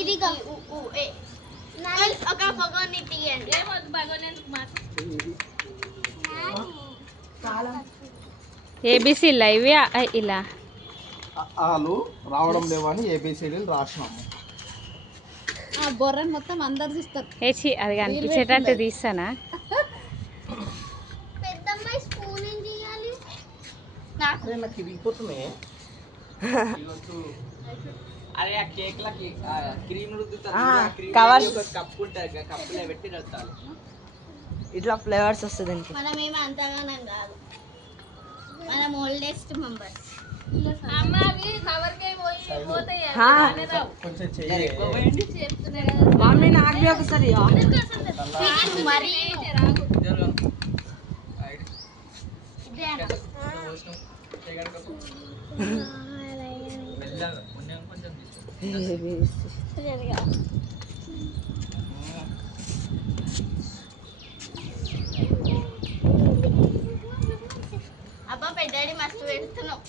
ఇదిగో ఒక పగోని తీయండి. ఏబిసి ఇవి ఇలా ఆలు రావడం లేవని ఏబిసిడీలు రాసినాము. బొర్రని మొత్తం అందరు చూస్తారు. ఏచి అది కనిపించేటట్టు తీస్తానా? పెద్దమ్మాయి స్పూన్ ఏం చేయాలి? నాకు ఇరిగిపోతున్నాయి. అరే ఆ కేక్ లా క్రీమ్ రుద్దుతారు, కప్పు ఉంటుంది, కప్పులో పెట్టి రుద్దాలి. ఇట్లా ఫ్లేవర్స్ వస్తుంది. మనమేమో అంతగానం కాదు, మనం ఓల్డెస్ట్ మెంబర్స్. కొంచెం చెయ్యి. మమ్మీ నాకు ఒకసారి మరి అబ్బా పెద్దాడి మస్తు పెడుతున్నావు.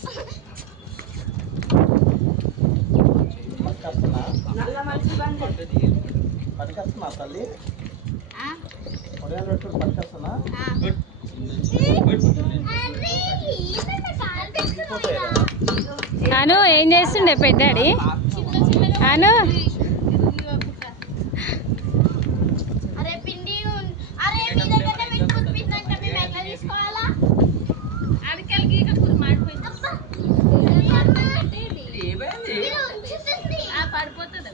పనికొస్తున్నా తల్లి, పొడయాలు పెట్టుకుని పనికొస్తున్నా. అను ఏం చేస్తుండే పెద్దాడి? అను అరే పిండి అరే మీ దగ్గర పెట్టుకుని పిండి అంటే మేము ఎట్లా తీసుకోవాలా? పడిపోతుంది.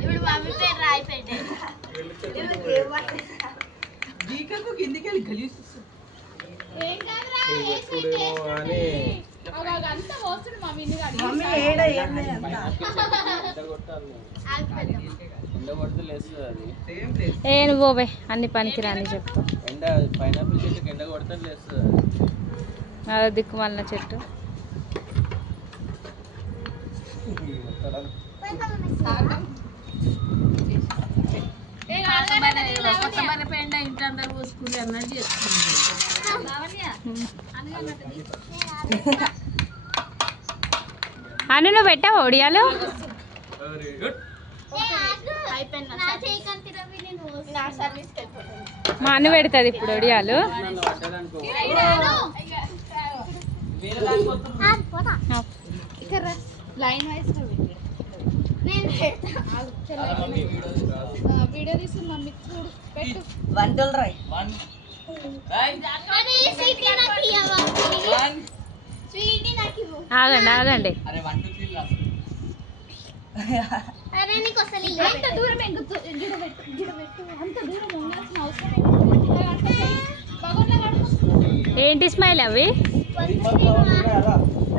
ఇప్పుడు మమ్మీ పేరు రాయి పెట్టే ఏ నువ్వు పోవే, అన్ని పనికిరాని చెప్తా. పైనాపిల్ చెట్టుకి ఎండ కొడితే లేస్తుంది. అదో దిక్కుమాలిన చెట్టు. అని నువ్వు పెట్టావు ఒడియాలు? మా అన్న పెడుతుంది ఇప్పుడు ఒడియాలు. లైన్ వైజ్ వీడియో తీసి మమ్మీ చూడు పెట్టు. వంటలు రాయి. ఆగండి ఆగండి. అరే నీకు అసలు అంత దూరం ఎందుకు అంత దూరం ఉండాల్సిన అవసరం ఏంటి స్మైల్ అవి? అది వస్తుంది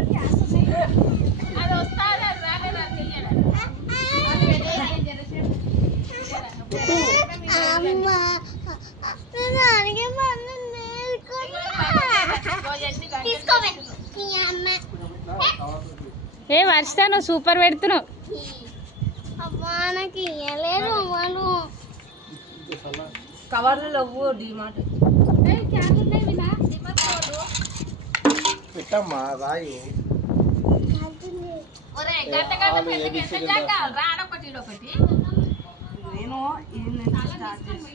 ఏ వర్షిత నువ్వు సూపర్ పెడుతున్నావు. నాకు ఇయ్యలేదు వాళ్ళు కవర్లలో డిమార్ట్ పెట్టమ్మా రాయి. నేను ఇది స్టార్ట్ చేసి